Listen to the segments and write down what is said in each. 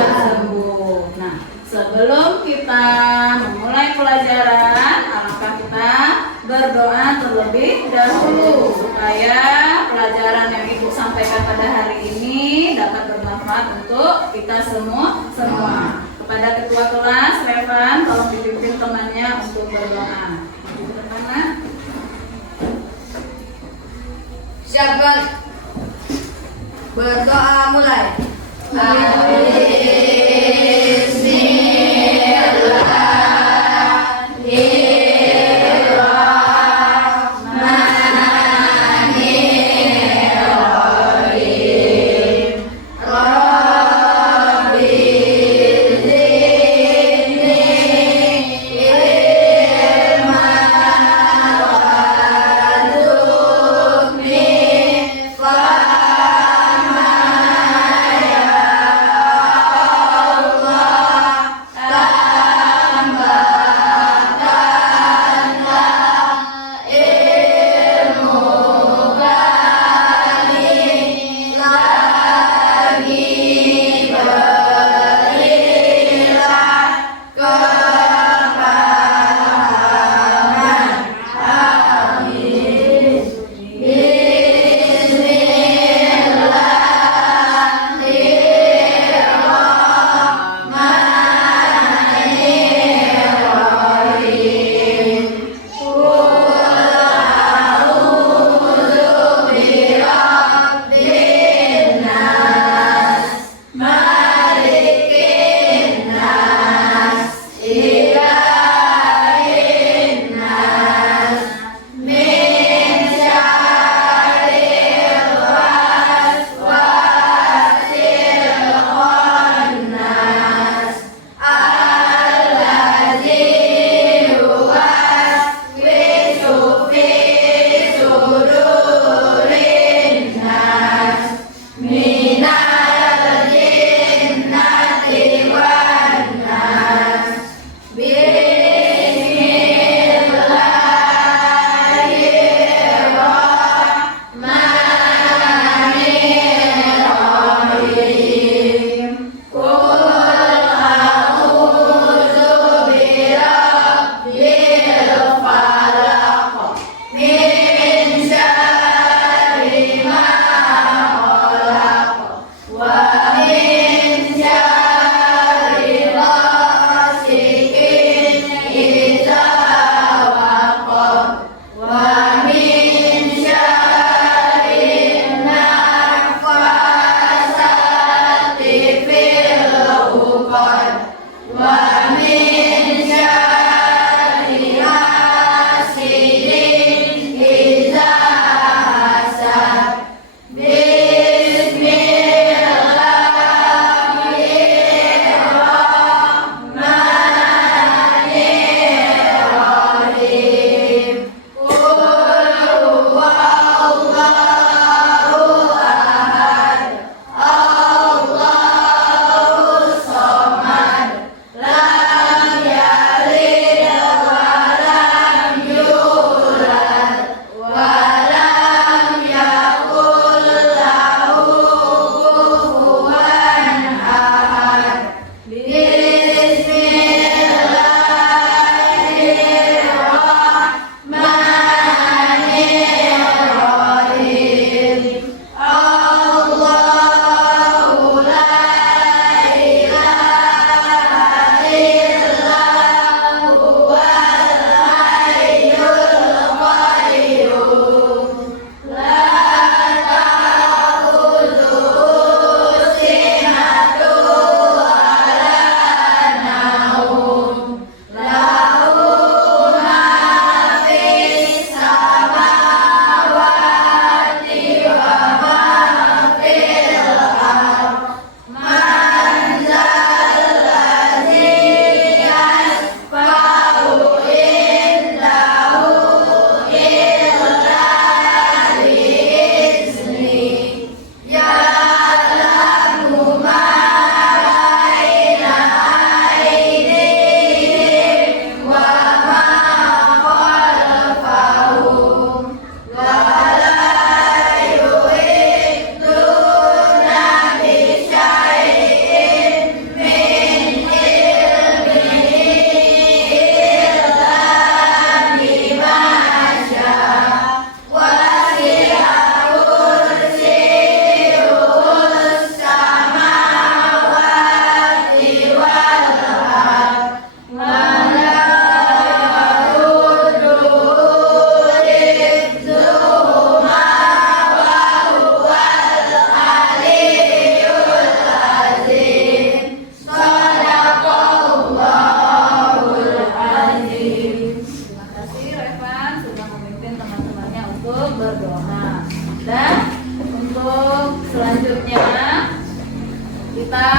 sembuh. Nah, sebelum kita memulai pelajaran, alangkah kita berdoa terlebih dahulu supaya pelajaran yang Ibu sampaikan pada hari ini dapat bermanfaat untuk kita semua. Kepada ketua kelas, Revan, tolong dipimpin temannya untuk berdoa. Ibu pertama. Siap, berdoa mulai. Bismillahirrahmanirrahim.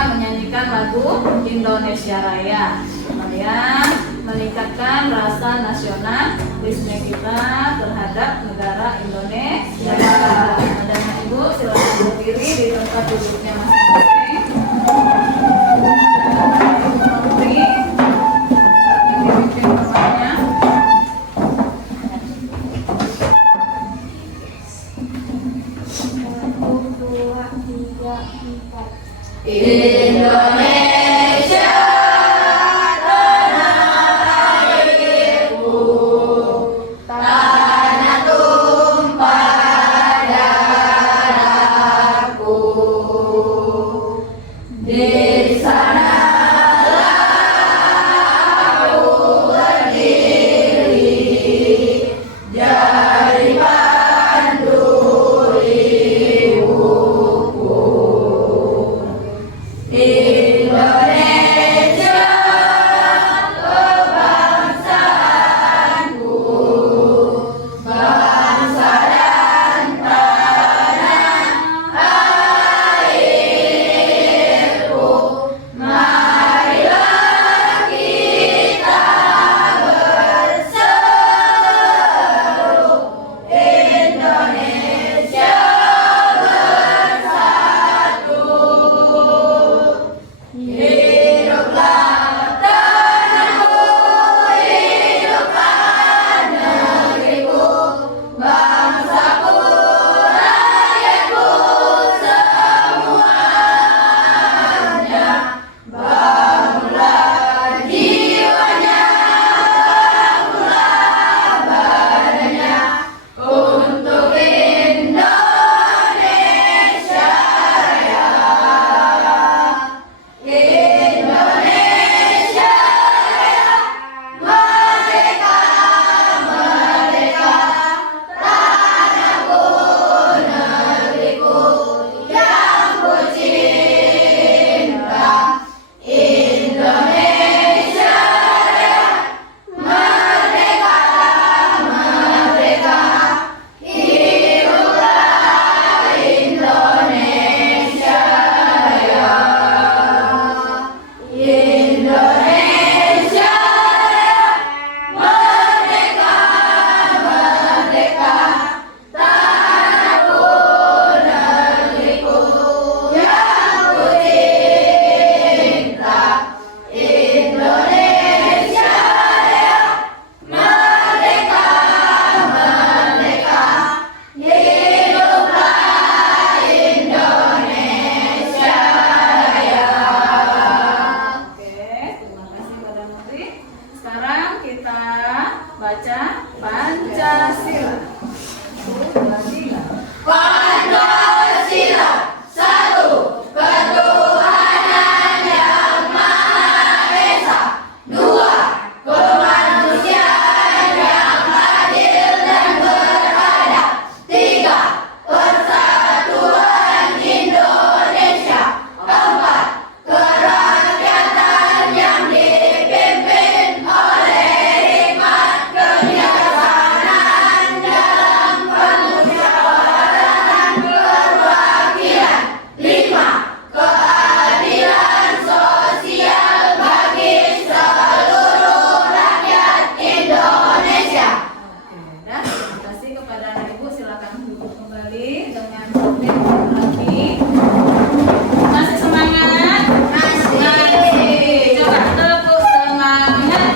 menyanyikan lagu Indonesia Raya supaya meningkatkan rasa nasionalisme kita terhadap negara Indonesia. Dan Ibu silakan berdiri di tempat duduknya masing-masing. Menteri memimpin temannya. Indonesia tanah airku, tanah tumpah darahku. Di sanalah aku berdiri, jadi pandu ibuku. Indonesia kebangsaanku, bangsa dan tanah airku. Marilah kita berseru, Indonesia bersatu. Hiduplah tanahku, hiduplah negeriku, bangsaku, rakyatku semuanya. Bangunlah jiwanya, bangunlah badannya untuk Indonesia Raya. Indonesia Raya, merdeka, merdeka, tanahku, negeriku yang ku cinta. Indonesia Raya, merdeka, merdeka, hiduplah Indonesia Raya. Indonesia Raya, merdeka, merdeka, tanahku, negeriku yang ku cinta. Indonesia Raya, merdeka, merdeka, hiduplah Indonesia Raya. Oke, terima kasih Madam Menteri. Sekarang kita baca Pancasila. Pancasila, satu, ketuhanan yang Maha Esa. Dua, kemanusiaan yang adil dan beradab. Tiga, persatuan Indonesia. Empat, kerakyatan yang dipimpin oleh hikmat kebijaksanaan dalam permusyawaratan perwakilan. Lima, keadilan sosial bagi seluruh rakyat Indonesia. Oke, dah. Terima kasih kepada anak Ibu. Silakan duduk kembali dengan tertib dan rapi. Masih semangat? Masih. Coba tepuk semangat.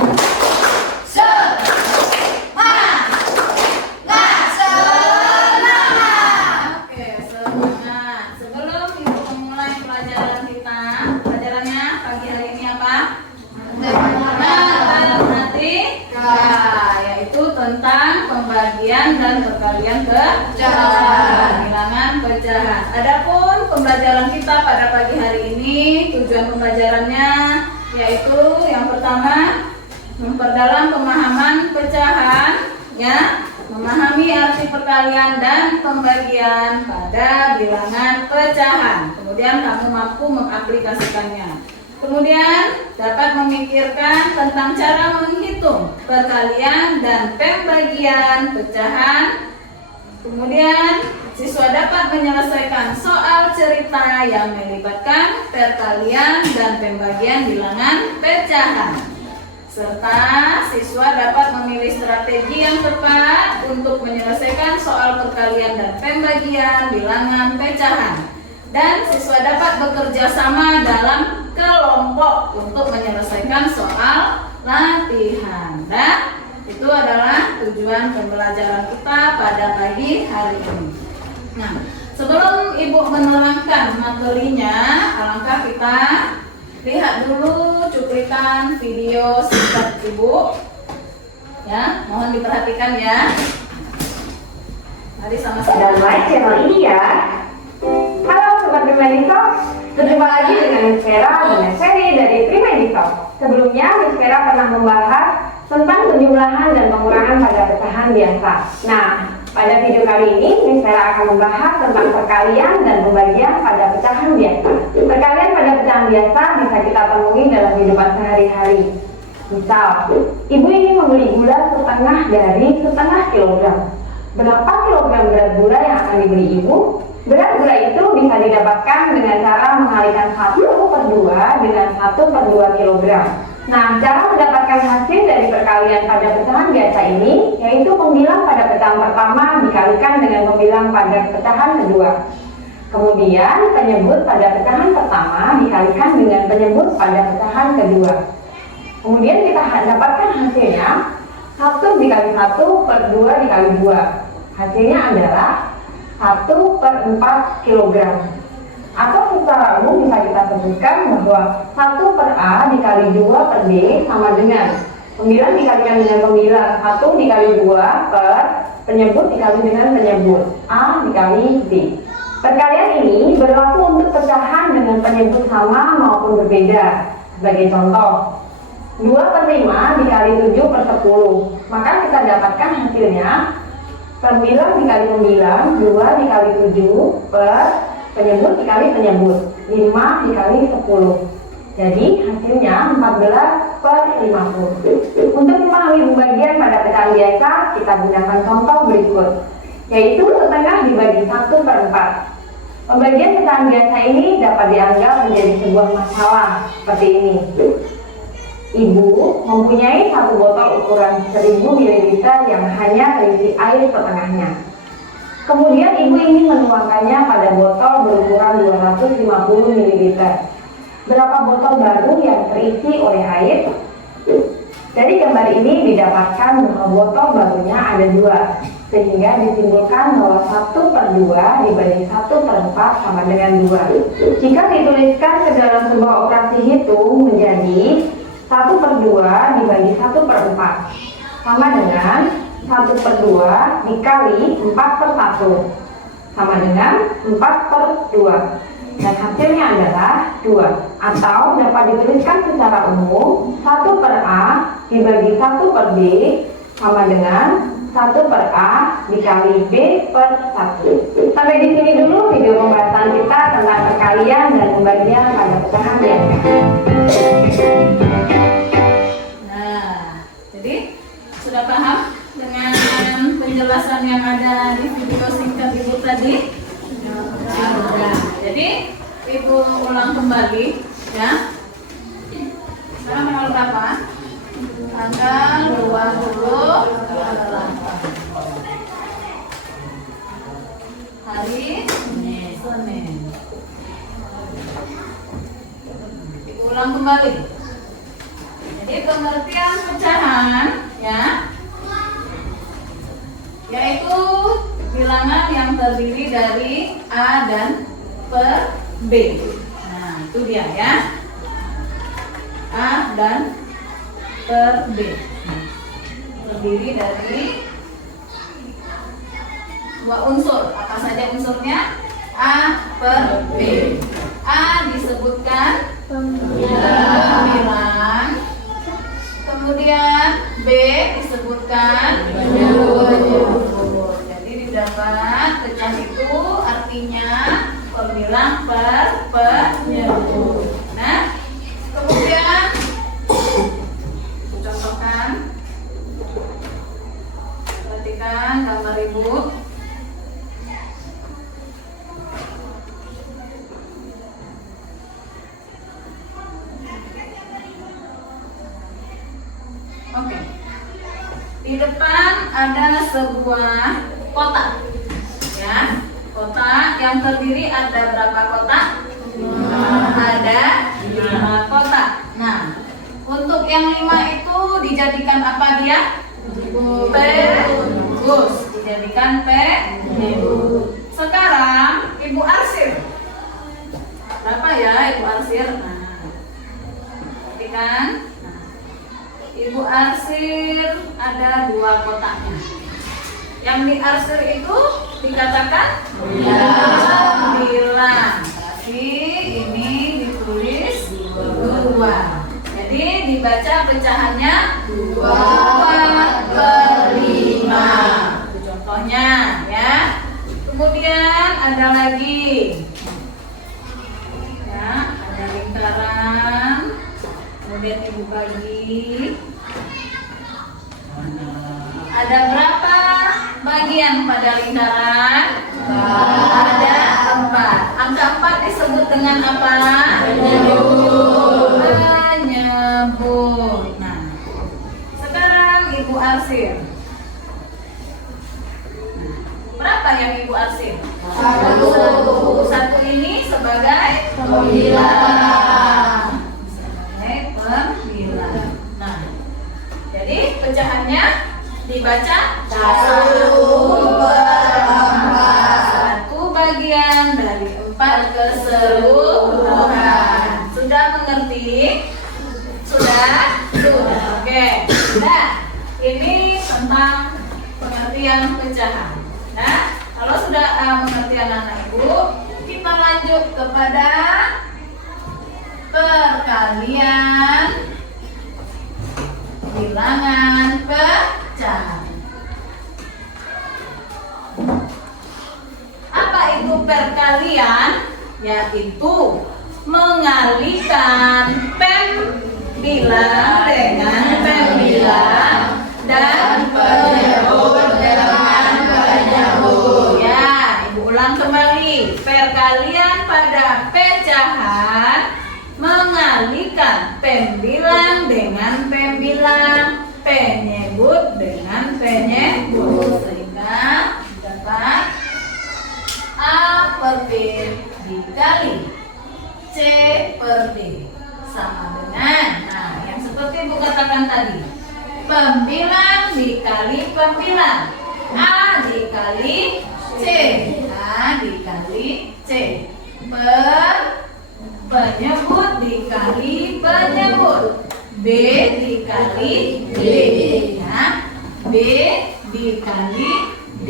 Oke, semangat. Sebelum Ibu memulai pelajaran kita, pelajarannya pagi hari ini apa? Matematika, yaitu tentang pembagian dan perkalian pecahan, bilangan pecahan. Adapun pembelajaran kita pada pagi hari ini, tujuan pembelajarannya yaitu yang pertama memperdalam pemahaman pecahan, ya, memahami arti perkalian dan pembagian pada bilangan pecahan. Kemudian kamu mampu mengaplikasikannya. Kemudian dapat memikirkan tentang cara menghitung perkalian dan pembagian pecahan. Kemudian siswa dapat menyelesaikan soal cerita yang melibatkan perkalian dan pembagian bilangan pecahan. Serta siswa dapat memilih strategi yang tepat untuk menyelesaikan soal perkalian dan pembagian bilangan pecahan. Dan siswa dapat bekerja sama dalam kelompok untuk menyelesaikan soal latihan. Dan itu adalah tujuan pembelajaran kita pada pagi hari ini. Nah, sebelum Ibu menerangkan materinya, alangkah kita lihat dulu cuplikan video singkat Ibu. Ya, mohon diperhatikan ya. Mari sama-sama. Dan like channel ini ya. Halo Sobat Primedito, berjumpa lagi dengan Miss Vera dengan seri dari Primedito. Sebelumnya Miss Vera pernah membahas tentang penjumlahan dan pengurangan pada pecahan biasa. Nah, pada video kali ini Miss Vera akan membahas tentang perkalian dan pembagian pada pecahan biasa. Perkalian pada pecahan biasa bisa kita temui dalam kehidupan sehari-hari. Misal, ibu ini membeli gula setengah dari setengah kilogram. Berapa kilogram berat gula yang akan dibeli ibu? Berat gula itu bisa didapatkan dengan cara mengalikan 1/2 dengan 1/2 kilogram. Nah, cara mendapatkan hasil dari perkalian pada pecahan biasa ini yaitu pembilang pada pecahan pertama dikalikan dengan pembilang pada pecahan kedua. Kemudian penyebut pada pecahan pertama dikalikan dengan penyebut pada pecahan kedua. Kemudian kita dapatkan hasilnya 1 dikali 1 per 2 dikali 2. Hasilnya adalah 1/4 kilogram. Atau secara umum bisa kita sebutkan bahwa 1/A dikali 2 per D sama dengan pembilang dikalikan dengan pembilang 1 dikali 2 per penyebut dikali dengan penyebut A dikali D. Perkalian ini berlaku untuk pecahan dengan penyebut sama maupun berbeda. Sebagai contoh, 2/5 dikali 7 per 10. Maka kita dapatkan hasilnya pembilang dikali pembilang 2 dikali 7 per penyebut dikali penyebut 5 dikali 10. Jadi hasilnya 14/50. Untuk memahami pembagian pada pecahan biasa, kita gunakan contoh berikut, yaitu setengah dibagi 1/4. Pembagian pecahan biasa ini dapat dianggap menjadi sebuah masalah seperti ini. Ibu mempunyai satu botol ukuran 1000 ml yang hanya terisi air setengahnya. Kemudian ibu ingin menuangkannya pada botol berukuran 250 ml. Berapa botol baru yang terisi oleh air? Dari gambar ini didapatkan bahwa botol barunya ada 2, sehingga disimpulkan bahwa 1/2 dibagi 1/4 sama dengan 2. Jika dituliskan ke dalam sebuah operasi hitung menjadi 1/2 dibagi 1/4 sama dengan 1/2 dikali 4/1 sama dengan 4/2, dan hasilnya adalah 2. Atau dapat dituliskan secara umum 1/A dibagi 1/D sama dengan 1/A dikali B/1. Sampai di sini dulu video pembahasan kita tentang perkalian dan pembagian pada pecahan biasa. Nah, jadi sudah paham dengan penjelasan yang ada di video singkat Ibu tadi? Nah, jadi Ibu ulang kembali ya. Sekarang tanggal berapa? Tanggal 28 hari Senin. Ibu ulang kembali. Jadi pengertian pecahan ya, yaitu bilangan yang terdiri dari A dan per B. Nah, itu dia ya, A dan per B. Terdiri dari dua unsur. Apa saja unsurnya? A per B. A disebutkan pembilang, kemudian B disebutkan penyebut. Jadi didapat pecah itu artinya pembilang per penyebut. Nah, kemudian contohkan, perhatikan gambar Ibu. Di depan ada sebuah kotak, ya. Kotak yang terdiri ada berapa kotak? Ada 5 kotak. Nah, untuk yang 5 itu dijadikan apa dia? Penebus. Dijadikan penebus. Sekarang Ibu arsir. Berapa ya Ibu arsir? Nah, perhatikan. Nah, Ibu arsir ada 2 kotaknya. Yang diarsir itu dikatakan bilang. Tapi ini ditulis 2. Jadi dibaca pecahannya 2/5. Itu contohnya ya. Kemudian ada lagi. Ya, ada lingkaran. Kemudian Ibu bagi. Ada berapa bagian pada lingkaran? Ada 4. Angka 4 disebut dengan apa? Penyebut. Nah, sekarang Ibu arsir. Berapa yang Ibu arsir? 1 ini sebagai pembilang. Nah, jadi pecahannya dibaca 1/4. 1 bagian dari 4 keseluruhan. Sudah mengerti? Sudah? Oke. Nah, ini tentang pengertian pecahan. Nah, kalau sudah mengerti anak-anak Ibu, kita lanjut kepada perkalian bilangan pecah. Apa itu perkalian? Yaitu mengalikan pembilang dengan pembilang dan penyebut dengan penyebut. Ya, Ibu ulang kembali. Perkalian pada pecahan mengalihkan pembilang dengan pembilang, penyebut dengan penyebut, sehingga dapat A per B dikali C per D sama dengan, nah yang seperti Ibu katakan tadi, pembilang dikali pembilang, A dikali C, A dikali C, per penyebut dikali penyebut, B dikali D, ya, B dikali D.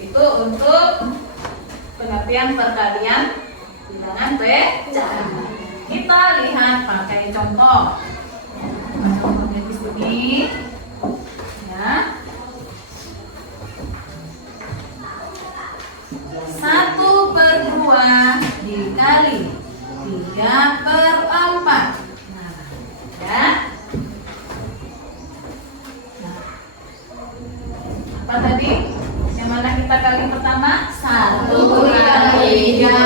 Itu untuk pengertian perkalian bilangan pecahan. Kita lihat pakai contoh. Contohnya di sini, ya. 1/2 dikali 3/4. Nah, ya. Nah, apa tadi? Yang mana kita kali pertama? 1 dikali 3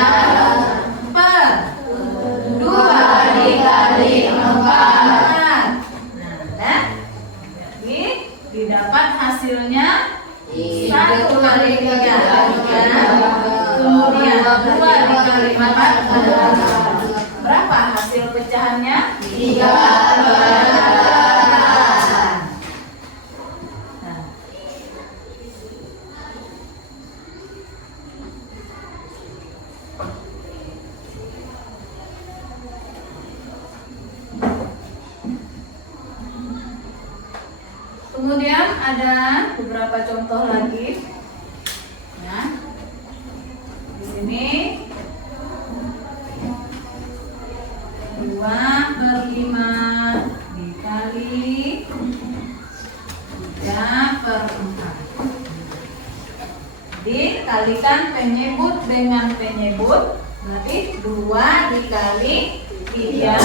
per 2 dikali 4. Nah, jadi didapat hasilnya 1 kali 3, kemudian 2 dikali 4 berapa hasil pecahannya? 3/8. Kemudian ada beberapa contoh lagi, ya. Di sini 2/5 dikali 3/4. Dikalikan penyebut dengan penyebut, berarti 2 dikali 3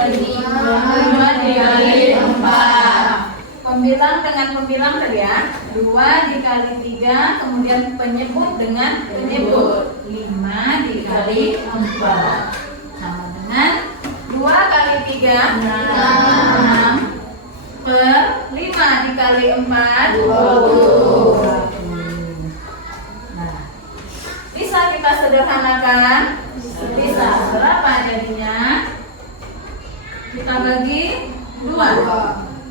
5 dikali 4. Pembilang dengan pembilang tadi ya, 2 dikali 3, kemudian penyebut dengan penyebut, 5 dikali 4 sama dengan 2 2 kali 3 6 per 5 dikali 4 20. Nah, bisa kita sederhanakan? Bisa. Berapa jadinya? Kita bagi 2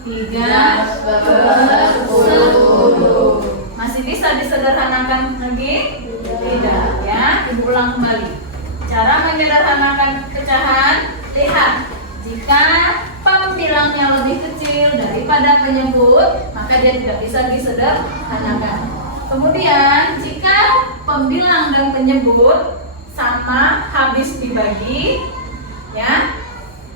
3 per 10. Masih bisa disederhanakan lagi? Tidak ya. Ibu ulang kembali. Cara menyederhanakan pecahan, lihat. Jika pembilangnya lebih kecil daripada penyebut, maka dia tidak bisa disederhanakan. Kemudian, jika pembilang dan penyebut sama habis dibagi, ya.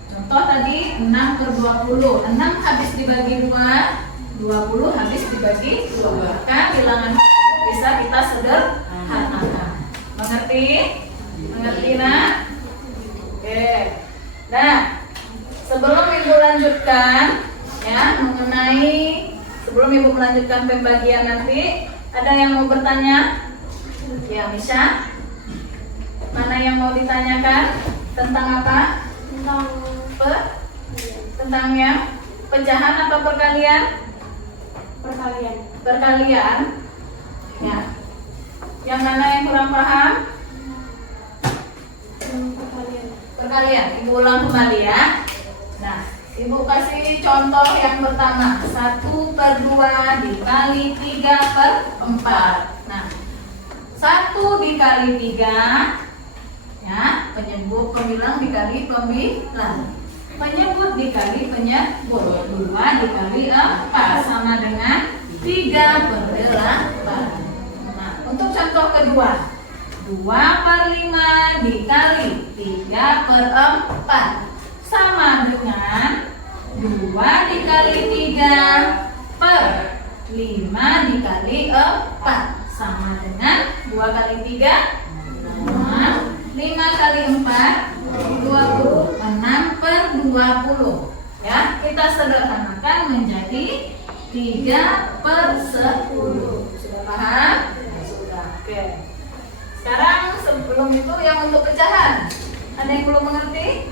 Contoh tadi 6 per 20. 6 habis dibagi 2, 20 habis dibagi 2. Maka bilangan bisa kita sederhanakan. Mengerti? Mengerti, Nak? Oke. Nah, sebelum Ibu lanjutkan ya mengenai sebelum Ibu melanjutkan pembagian nanti, ada yang mau bertanya? Ya, Misha. Mana yang mau ditanyakan? Tentang apa? Tentang yang pecahan atau perkalian? Perkalian. Ya. Yang mana yang kurang paham? Perkalian. Ibu ulang kembali ya. Nah, Ibu kasih contoh yang pertama. 1 per 2 dikali 3 per 4. Nah, 1 dikali 3 ya, penyebut pembilang dikali pembilang. Penyebut dikali penyebut. 2 dikali 4 sama dengan 3 per 8. Nah, untuk contoh kedua, 2 per 5 dikali 3 per 4 sama dengan 2 dikali 3 per 5 dikali 4 sama dengan 2 kali 3 5 kali 4 26 per 20 ya. Kita sederhanakan menjadi 3 per 10. Sudah paham? Sudah. Oke. Sekarang sebelum itu yang untuk pecahan, ada yang belum mengerti?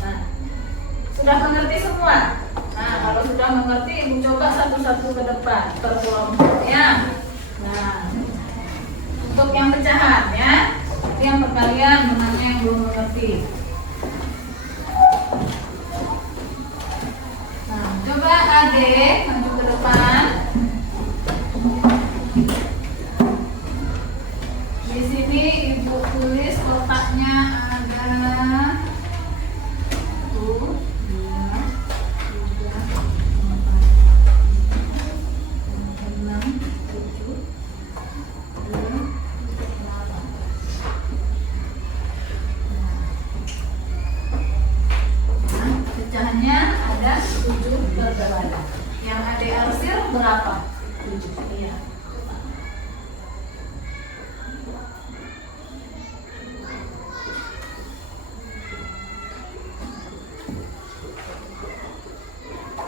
Nah, sudah mengerti semua? Nah, kalau sudah mengerti, Ibu coba satu-satu ke depan per kelompoknya. Nah, untuk yang pecahan ya, yang perkalian mana yang belum mengerti. Nah, coba Adik maju ke depan. Di sini Ibu tulis kotaknya ada 1, 2, 3, 4, 5, 6, 7, 8. Nah, pecahannya ada 7 per 8. Yang Adik arsir berapa? 7. Iya.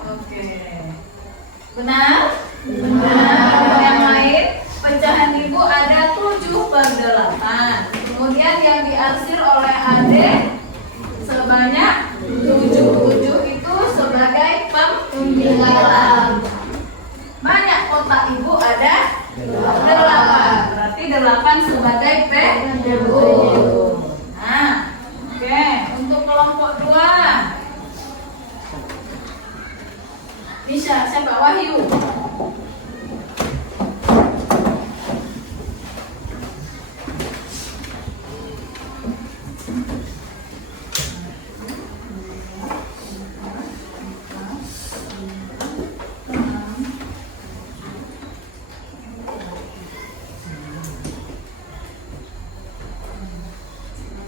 Oke. Benar? Benar. Yang lain, pecahan Ibu ada 7 per 8. Kemudian yang diarsir oleh Adik sebanyak 7. 7 itu sebagai pembilang. Banyak kotak Ibu ada 8. Berarti 8 sebagai penyebut. Nah, oke. Untuk kelompok 2 bisa siapa? Wahyu.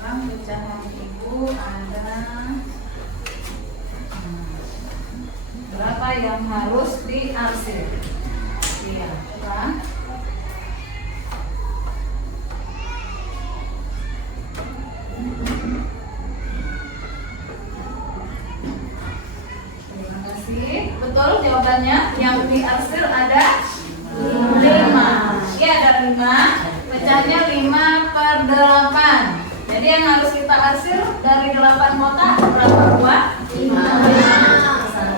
Sekarang pecahan Ibu ada berapa yang harus diarsir? Iya, kan? Terima kasih. Betul jawabannya. Yang diarsir ada 5. Iya, ada 5. Pecahnya 5 per 8. Arsir dari 8 kotak berapa buah? 5.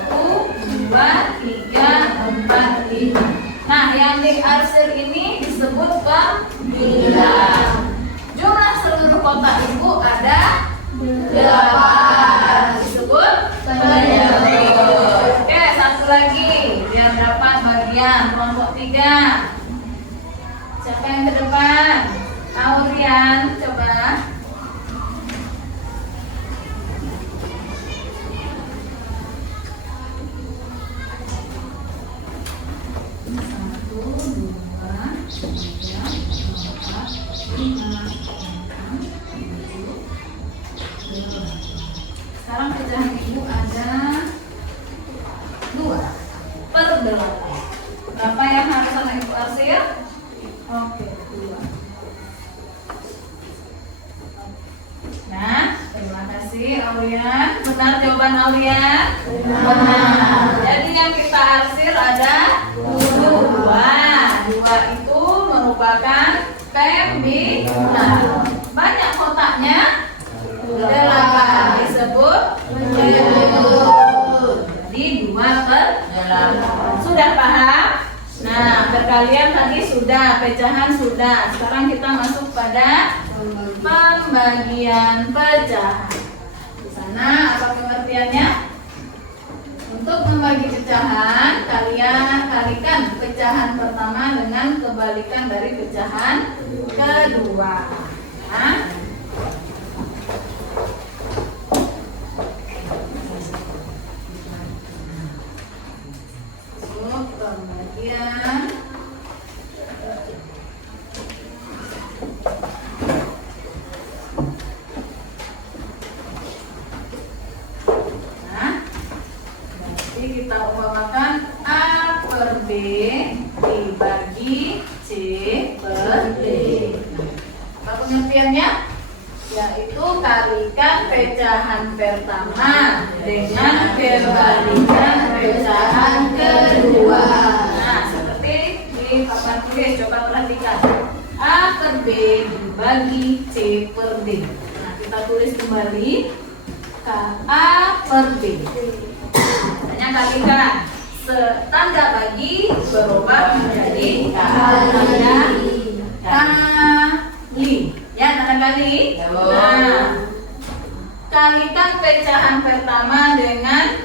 1, 2, 3, 4, 5. Nah, yang diarsir ini disebut pembilang. Jumlah seluruh kotak ibu ada 8. Disebut pembilang. Oke, satu lagi biar dapat bagian kelompok 3. Siapa yang ke depan? Aurian, coba. Sekarang pecahan ibu ada 2/8. Berapa yang harus sama ibu arsir? Oke, 2. Nah, terima kasih Aurian. Benar jawaban Aurian? Benar. Jadi yang kita arsir ada 2. 2 itu merupakan pembilang. Banyak kotaknya 8. Disebut pembilang. Jadi 2/8. Sudah paham? Nah, kalian tadi sudah, pecahan sudah. Sekarang kita masuk pada pembagian pecahan. Di sana apa pengertiannya? Untuk membagi pecahan, kalian kalikan pecahan pertama dengan kebalikan dari pecahan kedua. Nah, untuk pembagian kita umpamakan A/B dibagi C/D. Apa pengertiannya? Yaitu kalikan pecahan pertama dengan kebalikan pecahan kedua. Nah, seperti di papan tulis, coba perhatikan. A/B dibagi C/D. Nah, kita tulis kembali A/B. Kalikan tanda bagi berubah menjadi tanda kali. Ya, tanda kali. Nah, kalikan pecahan pertama dengan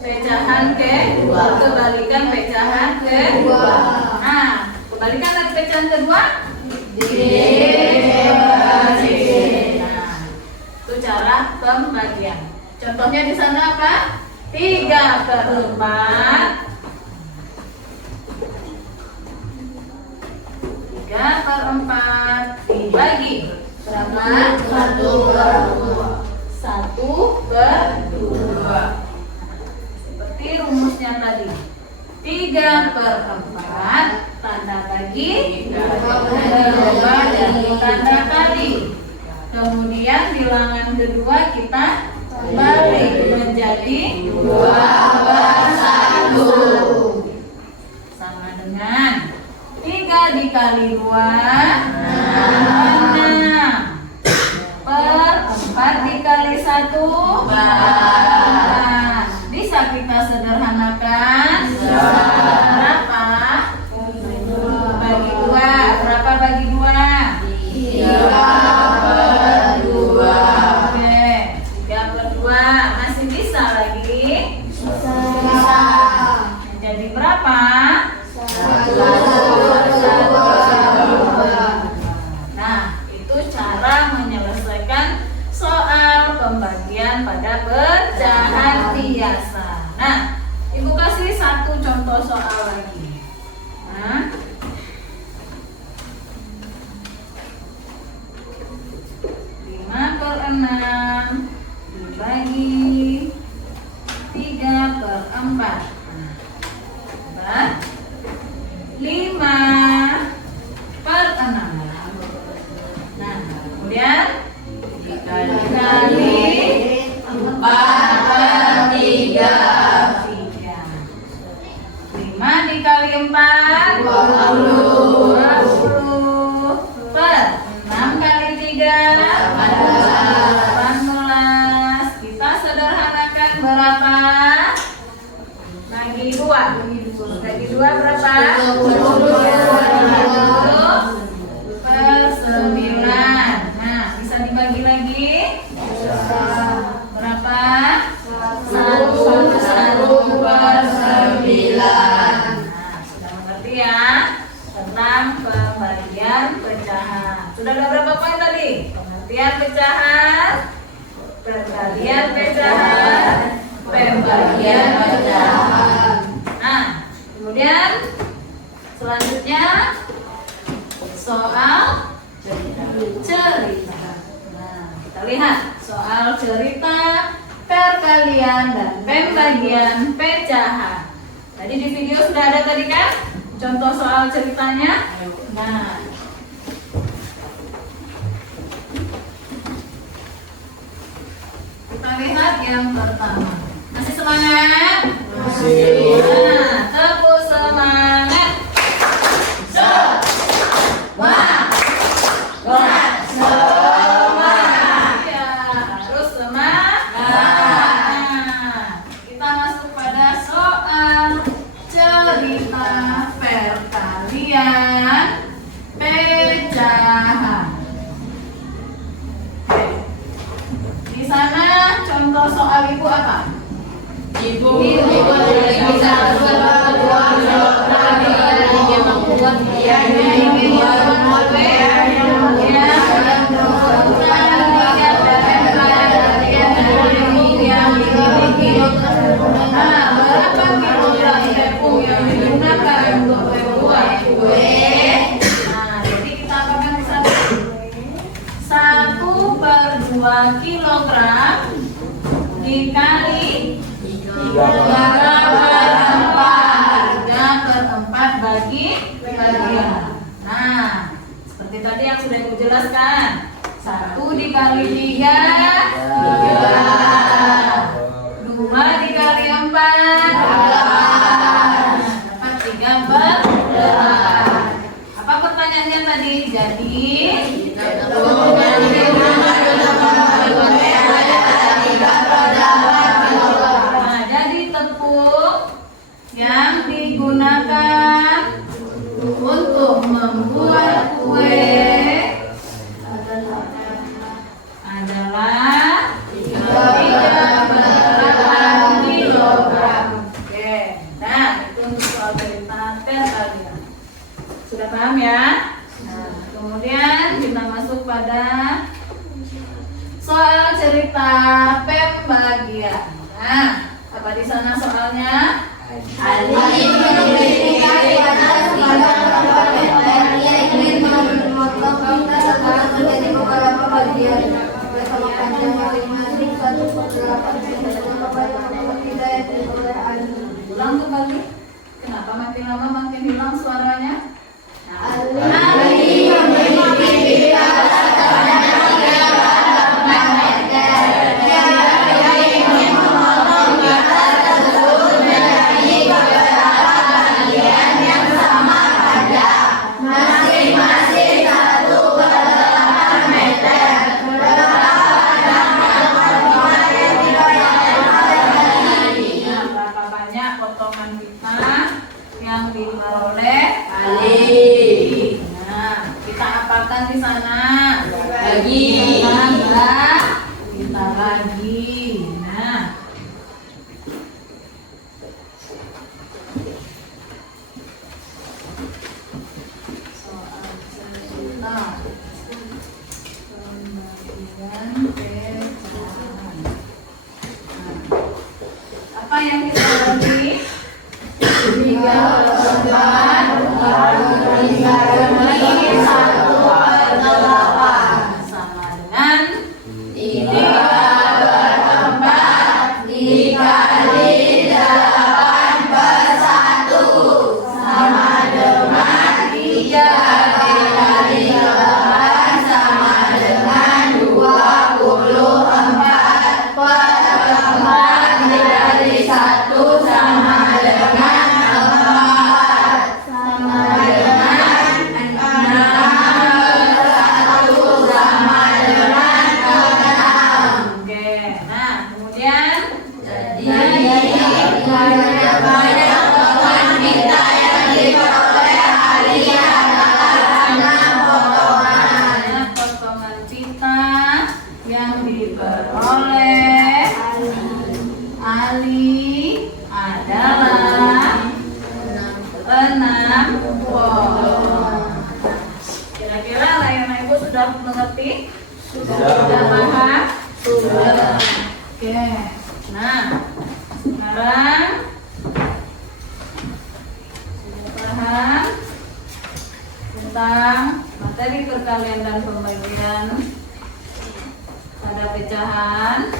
pecahan kedua. Kebalikan pecahan kedua. Nah, kebalikan dari pecahan kedua Nah, itu cara pembagian. Contohnya di sana apa? 3/4. 3/4 dibagi berapa? 1/2. Seperti rumusnya tadi. 3/4 tanda bagi, tanda kali. Kemudian bilangan kedua kita balik menjadi 2/1. Sama dengan 3 dikali 2 6 per 4 dikali 1 4. Bisa kita sederhanakan berapa? Bagi 2. Berapa bagi 2? 3/2. Oke, 3/2. Masih bisa lagi? Bisa. Jadi berapa? 1/2. Nah, itu cara menyelesaikan soal pembagian pada pecahan. Sudah ada berapa poin tadi? Pengertian pecahan, perkalian pecahan, pembagian pecahan. Nah, kemudian selanjutnya soal cerita. Nah, kita lihat soal cerita, perkalian dan pembagian pecahan. Tadi di video sudah ada tadi kan? Contoh soal ceritanya. Nah, kita lihat yang pertama. Masih semangat? Masih. Nah, tepuk semangat. Ya, harus semangat. Nah, kita masuk pada soal cerita perkalian pecahan. Oke. Di sana contoh soal ibu apa? Ibu bisa berbuat ingin membuat dia ingin membuat berapa kilogram tepung yang digunakan untuk membuat kue? Nah, jadi kita akan bisa 1/2 kilogram dikali 3/4 bagi bagian. Nah, seperti tadi yang sudah Ibu jelaskan, 1 dikali 3, 2 dikali 4, dapat 3/8. Apa pertanyaannya tadi? Jadi nah, jadi tepung yang digunakan untuk membuat kue adalah 3/8 kilogram. Oke, nah itu untuk soal cerita perkalian. Sudah paham ya? Nah, kemudian kita masuk pada soal cerita pembagian. Nah, apa di sana soalnya? Ali memiliki panas dia ingin memotong kita sekarang menjadi beberapa bagian bersama panjang masing-masing 1/8 tidak oleh Ali. Ulang kembali. Kenapa makin lama makin hilang suaranya? Ali memiliki panas dia ingin memotong kita tersebut menjadi beberapa bagian yang sama panjang masing-masing 1/8 meter. Berapa banyak potongan kita yang diperoleh? Ali. Nah, kita apakan di sana? Bagi. Kita bagi. Nah, soal cerita pembagian pecahan. Nah, apa yang kita bagi? 3/8 dibagi 1/8 sama dengan sudah mengerti? Sudah. Paham? Sudah. Oke. Nah, sekarang sudah paham tentang materi perkalian dan pembagian pada pecahan.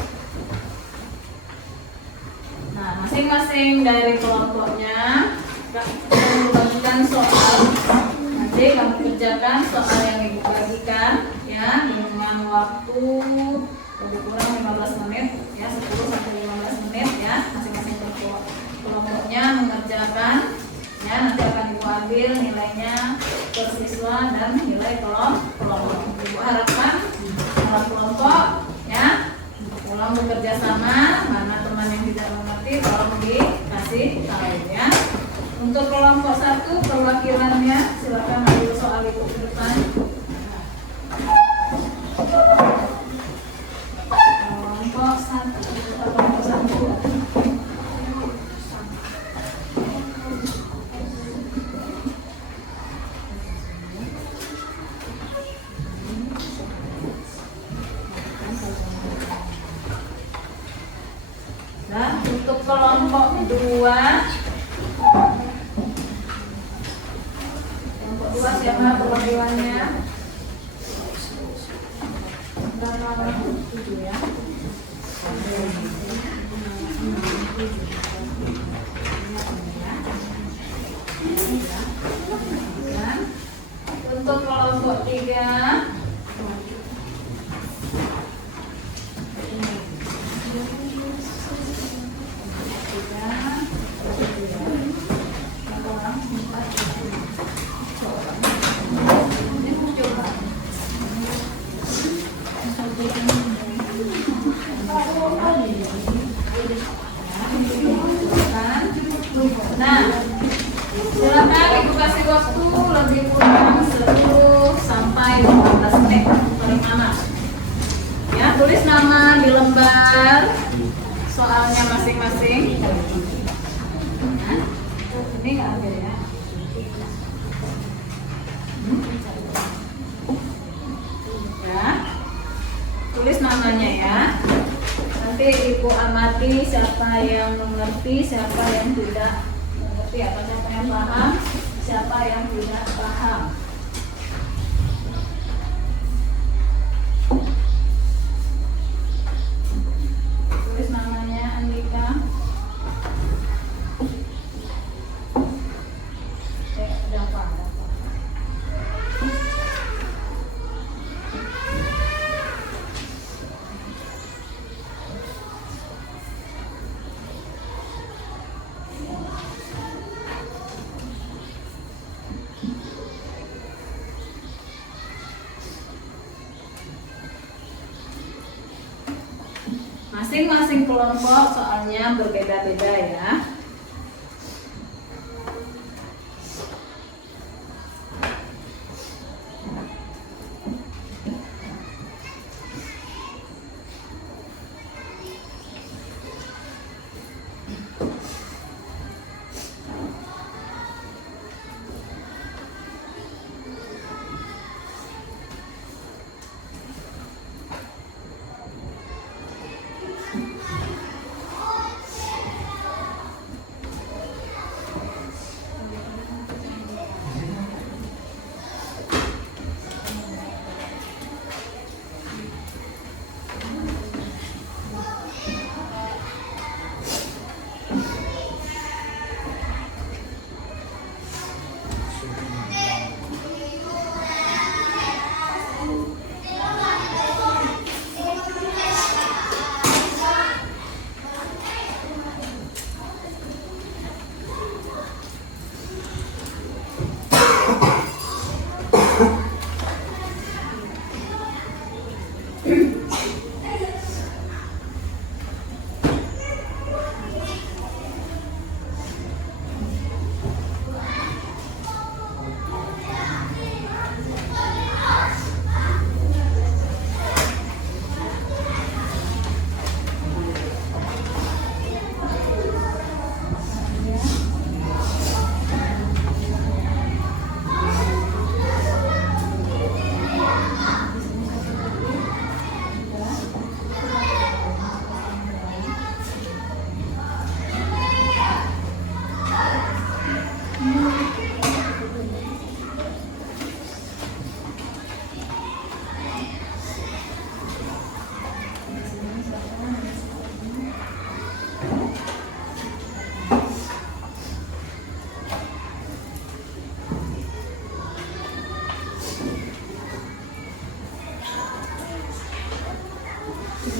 Nah, masing-masing dari kelompoknya membagikan soal. Nanti kamu kerjakan soal yang ibu bagikan ya dengan waktu lebih kurang 15 menit ya, 10 sampai 15 menit ya, masing-masing kelompoknya mengerjakan ya. Nanti akan ibu ambil nilainya per siswa dan nilai kelompok. Ibu harapkan dalam kelompok ya tolong bekerja sama, mana teman yang tidak mengerti tolong dikasih tahu ya. Untuk kelompok 1 perwakilannya silakan ambil soal ibu ke depan. Kelompok 1. Nah, untuk kelompok 2 siapa perwakilannya? Nomor 7 ya. Untuk kelompok 3 Nah, silakan ibu kasih waktu lebih kurang 10 sampai 15 menit per nama. Ya, tulis nama di lembar soalnya masing-masing. Nah, ini nggak ada ya. Ya, tulis namanya ya. Nanti ibu amati siapa yang mengerti, siapa yang tidak mengerti, atau siapa yang paham, siapa yang tidak paham. Tulis namanya Andika. Dafa. Masing-masing kelompok soalnya berbeda-beda ya.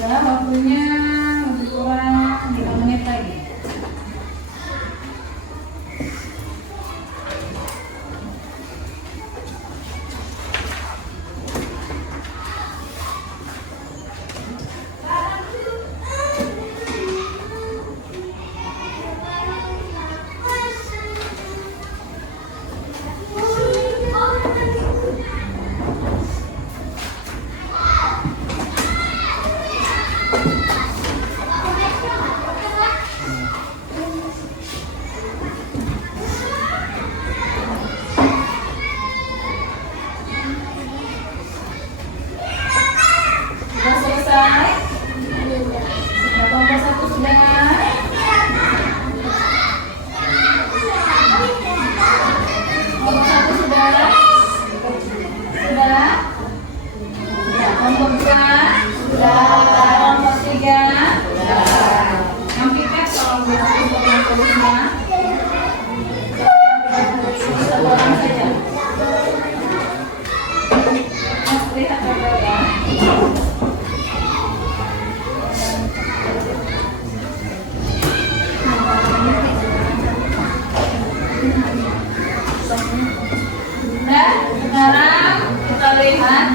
Sudah waktunya lebih kurang 5 menit lagi. Sudah selesai? Sudah kelompok 1 sudah? Kelompok 1 sudah? Sudah? Ya, kelompok 2? Sudah. Kelompok 3? Sudah. Yang pipet tolong dihapus dengan tulisnya. Satu orang saja. Mas, lihat berapa? Nah, sekarang kita lihat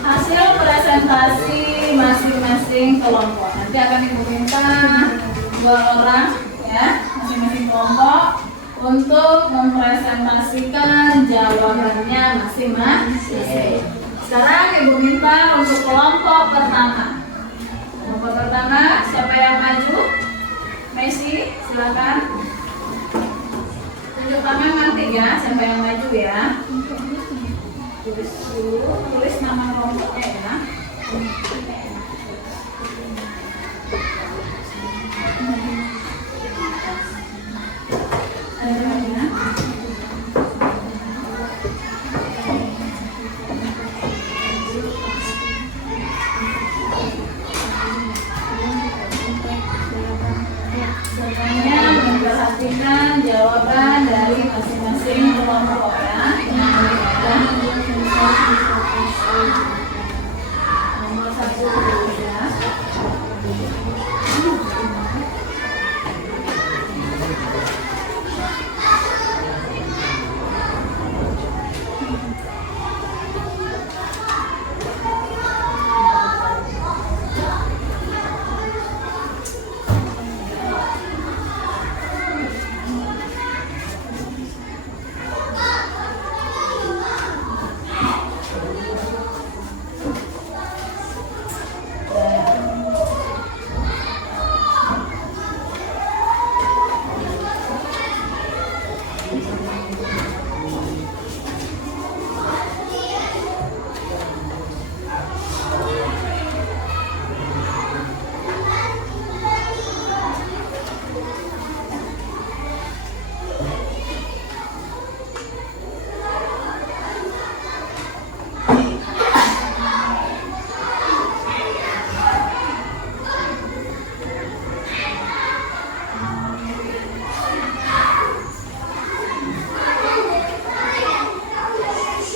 hasil presentasi masing-masing kelompok. Nanti akan Ibu minta 2 orang ya, masing-masing kelompok untuk mempresentasikan jawabannya masing-masing. Sekarang Ibu minta untuk kelompok pertama. Kelompok pertama, siapa yang maju? Messi, silakan. Tunjuk tangan nanti ya, siapa yang maju ya. Tulis dulu, tulis nama kelompoknya ya. Ada namanya. Semuanya memperhatikan jawaban dari masing-masing kelompok ya. Nomor 1 ya.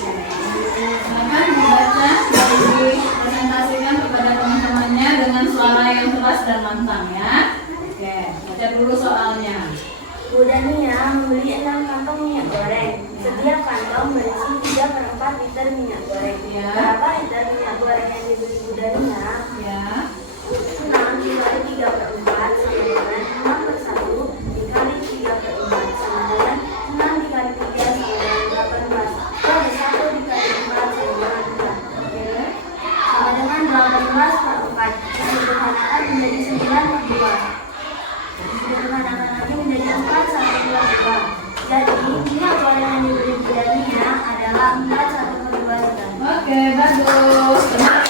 Silakan dibaca dan dipresentasikan kepada teman-temannya dengan suara yang keras dan lantang ya. Oke, baca dulu soalnya. Bu Dania membeli 6 kantong minyak goreng. Setiap kantong berisi 3/4 liter minyak goreng. Ya. Berapa liter minyak goreng yang dibeli Bu Dania? Ya. 6 dikali 3/4 sama dengan 6/1 dikali 3/4 sama dengan 6 dikali 3 sama dengan 18. Dan 1 dikali 4 sama dengan 4. Oke. Sama dengan 18/4. Disederhanakan menjadi 9/2. Disederhanakan lagi menjadi 4/2. Jadi minyak goreng yang dibeli Bu Dania adalah 4/2 liter. Oke, bagus. Benar.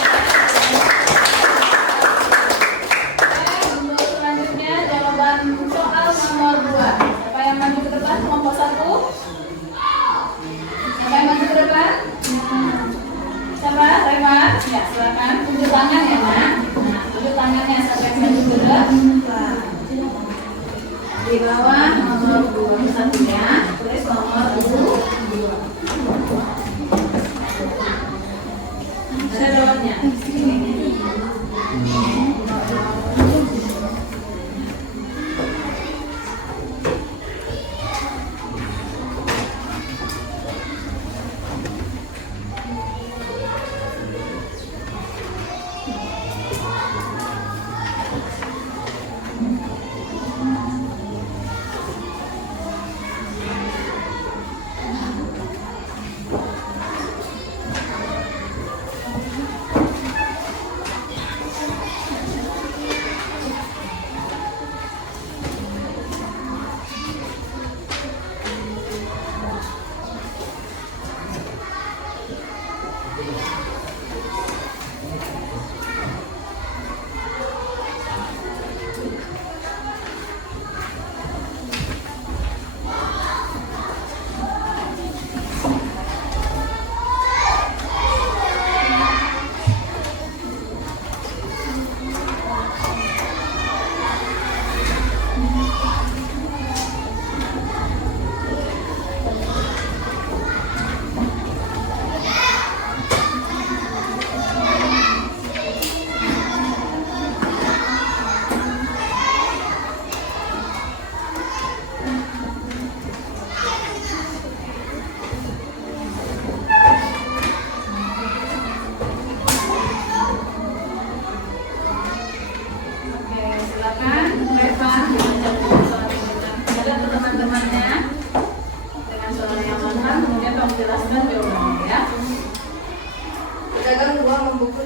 Untuk selanjutnya jawaban soal nomor 2. Siapa yang maju ke depan? Kelompok 1. Siapa yang maju ke depan? Siapa? Rema? Ya, silakan. Tunjuk tangan ya, Nak. Nah, tunjuk tangannya sampai maju ke depan. Di bawah nomor 2 ya. Tulis nomor 2. Ada jawabnya.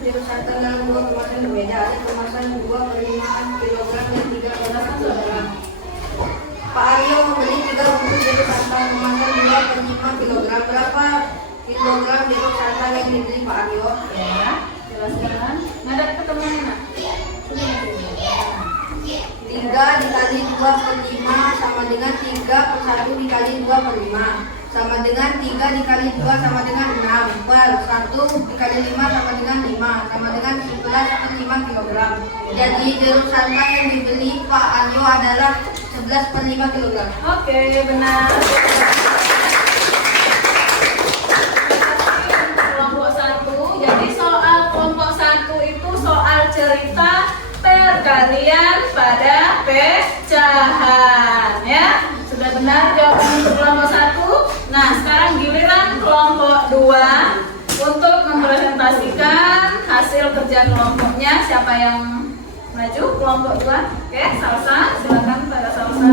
jerusalem dalam 2 kemasan berbeda. Ada kemasan 2/5 kilogram dan 3 kilogram. Pak Aryo membeli 3 bungkus jeruk santang kemasan 2/5 kilogram. Berapa kilogram jeruk santang yang dibeli Pak Aryo? Ya, jelaskan. Nada ketemu Nak. 3 dikali 2/5 sama dengan 3/1 dikali 2/5 sama dengan 3 dikali 2 sama dengan 6 per 1 dikali 5 sama dengan 5 sama dengan 11/5 kilogram. Jadi jeruk santang yang dibeli Pak Aryo adalah 11/5 kilogram. Oke, benar. Kelompok 1. Jadi soal kelompok 1 itu soal cerita perkalian pada pecahan, ya. Sudah benar jawaban untuk kelompok 1. Nah, sekarang giliran kelompok 2 untuk mempresentasikan hasil kerja kelompoknya. Siapa yang maju? Kelompok 2. Oke, Salsa, silakan pada Salsa.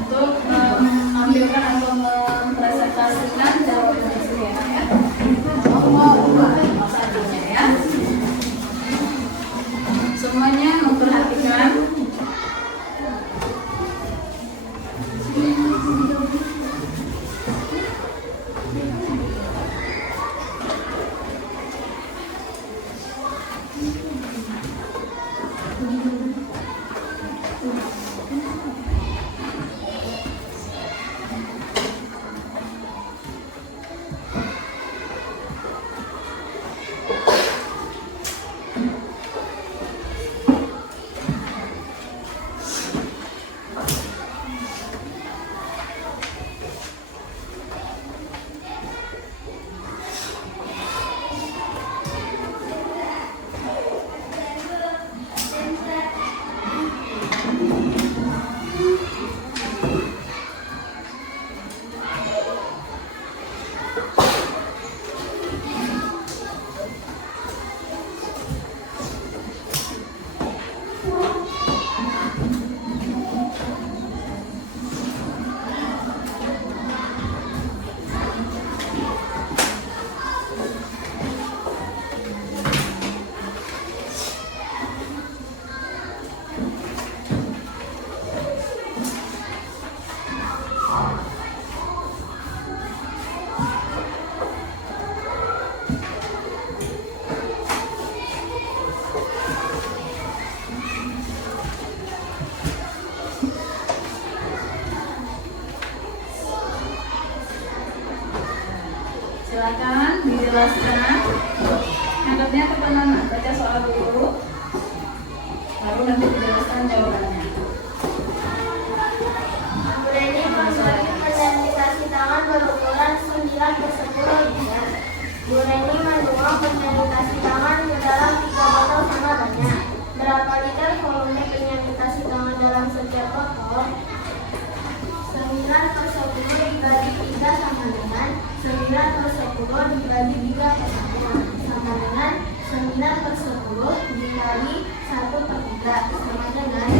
Untuk mengambilkan atau mempresentasikan jawaban hasilnya, ya. Kelompok 2 satunya, ya. Semuanya memperhatikan. Silakan dijelaskan. Anggapnya ke mana? Baca soal dulu, baru nanti dijelaskan jawabannya. Bu Reni membagi persentase tangan berukuran 9/10 liter. Bu Reni menuang persentase tangan ke dalam 3 botol sama banyak. Berapa liter volume persentase tangan dalam setiap botol? 9/10 dibagi 3 sama dengan 9/10 dibagi 3/1 sama dengan 9/10 dikali 1/3 sama dengan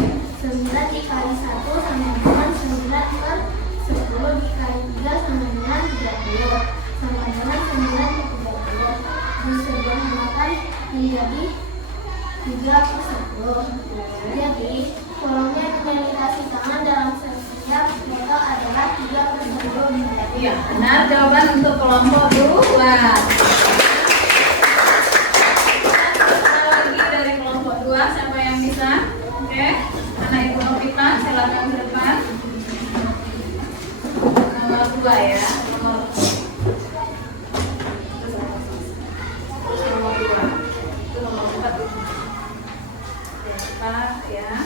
9 dikali 1 sama dengan 9/10 dikali 3 sama dengan 30 sama dengan 9/30 disederhanakan menjadi 3/10. Jadi volume persentase tangan dalam setiap botol adalah 3/10 liter. Iya, benar jawaban untuk kelompok 2. Lagi dari kelompok 2, siapa yang bisa? Oke, anak Ibu Novita, silakan ke depan. Nomor 2 ya. Nomor 2. Itu nomor 4. Oke, Pak ya.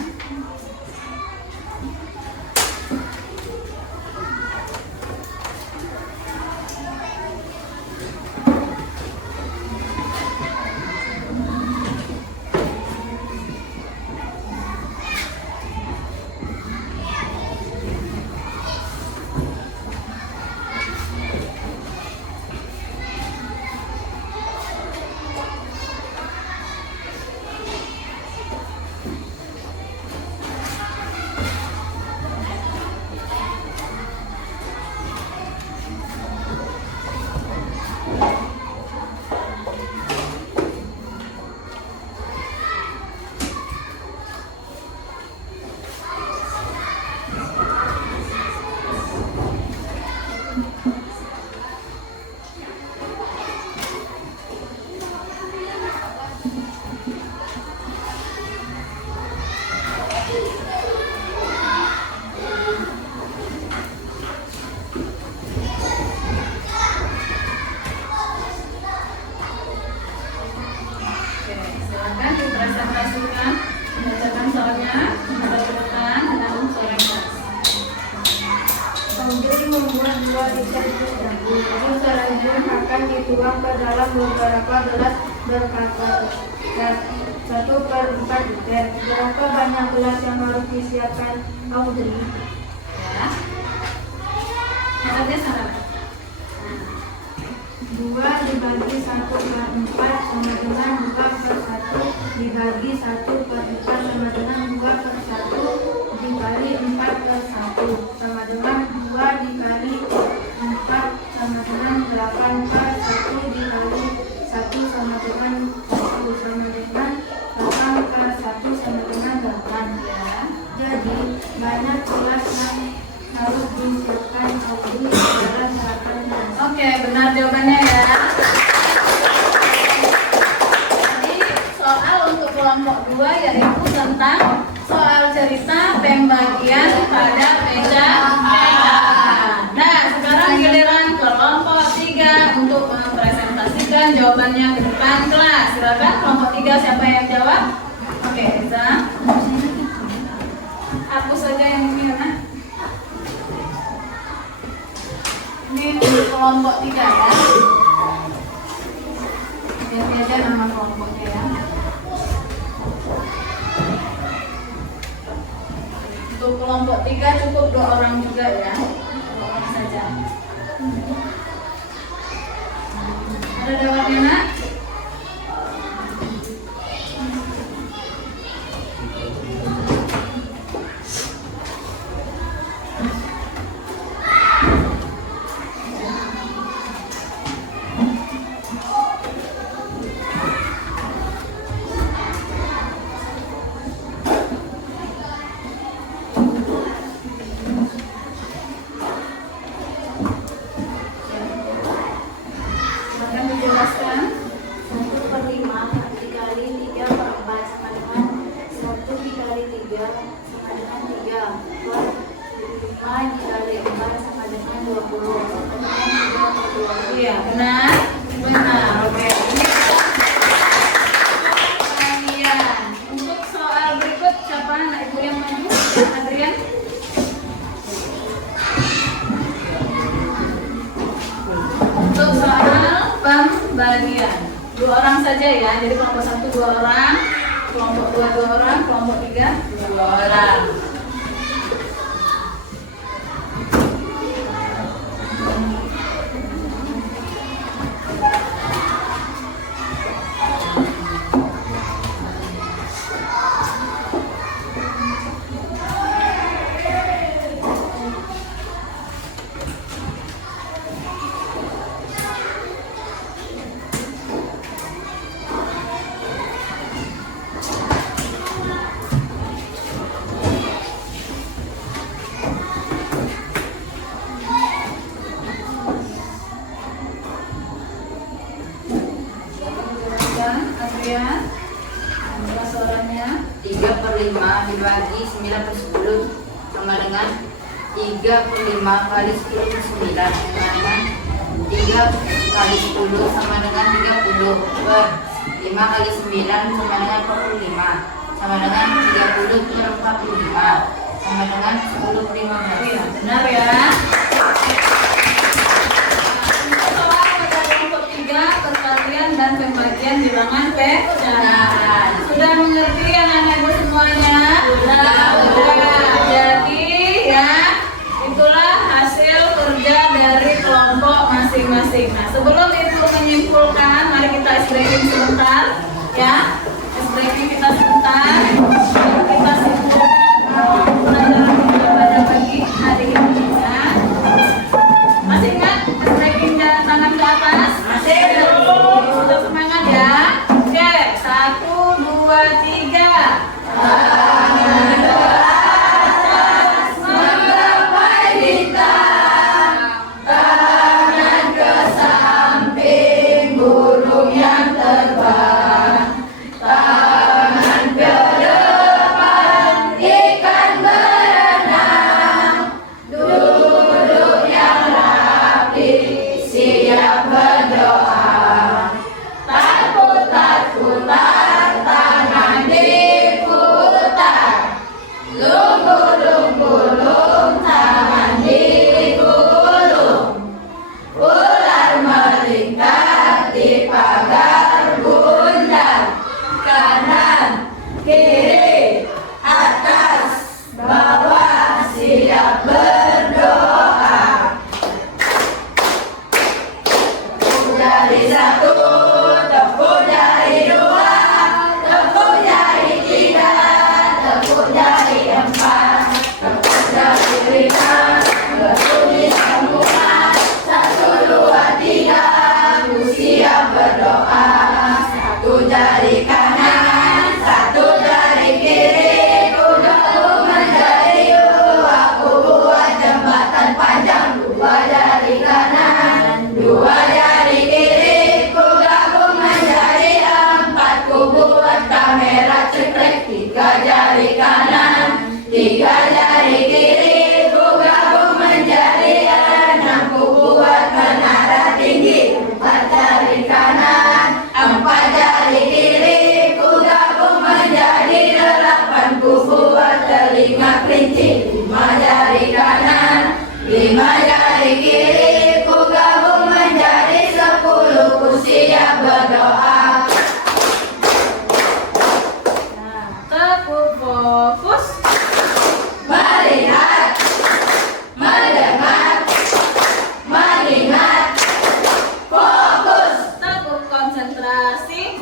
diterbit dahulu. Jus selanjutnya akan dituang ke dalam beberapa gelas berkapasitas 1/4 liter. Berapa banyak gelas yang harus disiapkan, Audrey? Ya. Caranya sama. 2 dibagi 1/4 sama dengan 2/1 dibagi 1/4 sama dengan 2/1 dikali 4/1 sama dengan 2 dikali 4 sama dengan 8/1 dikali 1 sama dengan 1 sama dengan 8/1 sama dengan 8 ya. Jadi banyak kelas yang harus disiapkan Audrey dalam sarapan dan Oke, benar jawabannya ya. Jadi soal untuk kelompok 2 yaitu tentang soal cerita pembagian pada meja makan. Nah, sekarang giliran kelompok 3 untuk mempresentasikan jawabannya ke depan kelas. Silakan kelompok 3 siapa yang jawab? Oke, Eza. Hapus saja yang ini ya. Ini kelompok 3 ya. Ganti aja nama kelompoknya ya. Untuk kelompok 3 cukup 2 orang juga ya. 2 orang saja. Ada jawabnya nak? Silakan dijelaskan. 1/5 dikali 3/4 sama dengan 1 dikali 3 sama dengan 3 5 dikali 4 sama dengan 20 sama dengan 32. Iya, benar. Benar. Oke. Kemudian untuk soal berikut siapa anak ibu yang maju? Adrian. Untuk soal pembagian 2 orang saja ya. Jadi kelompok 1 2 orang, kelompok 2 2 orang, kelompok 3 2 orang. Adrian, berapa soalnya? 3/5 dibagi 9/10 sama dengan 3/5 kali 10 per 9 sama dengan 3 kali 10 sama dengan 30 per 5 kali 9 sama dengan 45 sama dengan 30 per 45 sama dengan 10 per 15. Iya, benar ya. Untuk soal pada kelompok 3 perkalian dan pembagian bilangan pecahan. Sudah mengerti anak-anak ibu semuanya? Sudah. Jadi ya, itulah hasil kerja dari kelompok masing-masing. Nah, sebelum ibu menyimpulkan, mari kita breaking sebentar ya. Breaking kita sebentar. Lalu kita simpulkan pelajaran kita pada pagi hari ini ya. Masih ingat breaking dan tangan ke atas? Masih. Sudah semangat ya. Oke, 1 2 3. Tangan ke atas menggapai bintang, tangan ke samping burung yang terbang, tangan ke depan ikan berenang, duduk yang rapi siap berdoa, tak putar-putar tangan diputar. jari kanan, dua jari kiri, ku gabung menjadi empat, ku buat kamera cekrek. Tiga jari kanan, tiga jari kiri, ku gabung menjadi enam, ku buat menara tinggi. Empat jari kanan, empat jari kiri, ku gabung menjadi delapan, ku buat telinga kelinci. Lima jari kanan, lima jari kiri, ku gabung menjadi 10, ku siap berdoa. Nah, tepuk fokus. Melihat, mendengar, mengingat, fokus. Tepuk konsentrasi.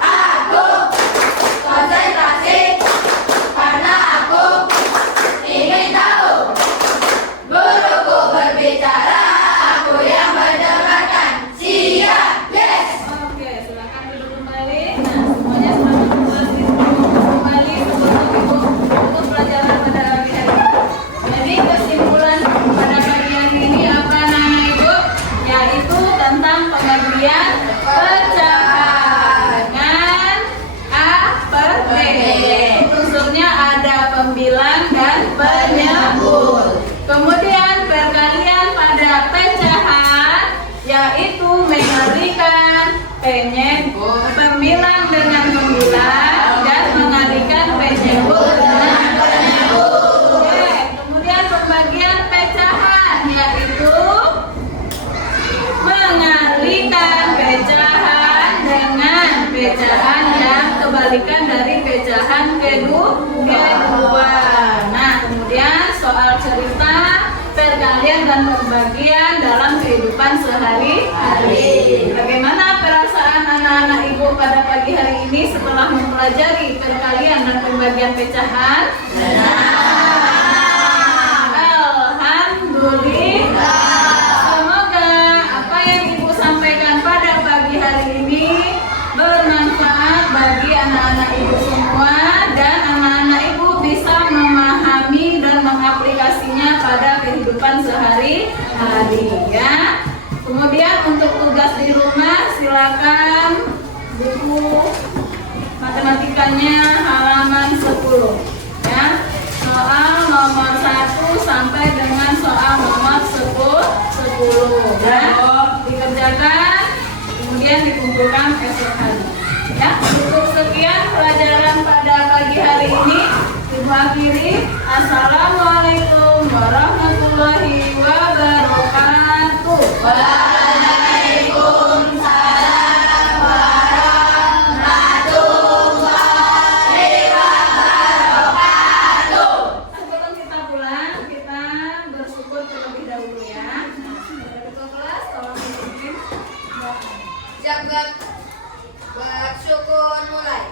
Aku konsentrasi karena aku ingin tahu. Guruku berbicara, aku yang mendengarkan. Siap, yes. Oke, silakan duduk kembali. Nah, semuanya sudah duduk kembali sebelum Ibu untuk pelajaran pada pagi hari ini. Jadi kesimpulan pada pagi hari ini apa nama Ibu? Yaitu tentang pembagian pecahan dengan A per B. Unsurnya ada pembilang dan penyebut. Kemudian perkalian pada pecahan yaitu mengalikan pembilang dengan pembilang dan mengalikan penyebut dengan penyebut. Oke, kemudian pembagian pecahan yaitu mengalikan pecahan dengan pecahan yang kebalikan dari pecahan kedua. Nah, kemudian soal cerita perkalian dan pembagian dalam kehidupan sehari-hari. Bagaimana perasaan anak-anak Ibu pada pagi hari ini setelah mempelajari perkalian dan pembagian pecahan? Alhamdulillah. Semoga apa yang Ibu sampaikan pada pagi hari ini bermanfaat bagi anak-anak Ibu semua dan anak-anak Ibu bisa memahami dan mengaplikasinya pada kehidupan sehari-hari ya. Kemudian untuk tugas di rumah silakan buku matematikanya halaman 10 ya. Soal nomor 1 sampai dengan soal nomor 10 ya. Dikerjakan kemudian dikumpulkan esok hari. Ya, cukup sekian pelajaran pada pagi hari ini. Ibu akhiri. Assalamualaikum warahmatullahi wabarakatuh. Waalaikumsalam warahmatullahi wabarakatuh. Sebelum kita pulang, kita bersyukur terlebih dahulu ya. Ketua kelas, tolong dipimpin. Jagat bersyukur mulai.